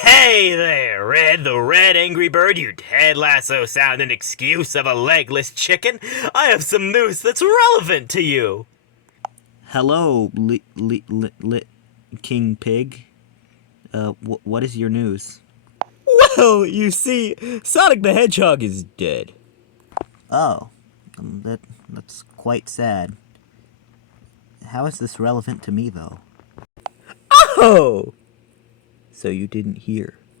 Hey there, Red the Red Angry Bird, you Ted Lasso sounding excuse of a legless chicken. I have some news that's relevant to you. Hello, King Pig. What is your news? Well, you see, Sonic the Hedgehog is dead. Oh, that's quite sad. How is this relevant to me, though? Oh! So you didn't hear.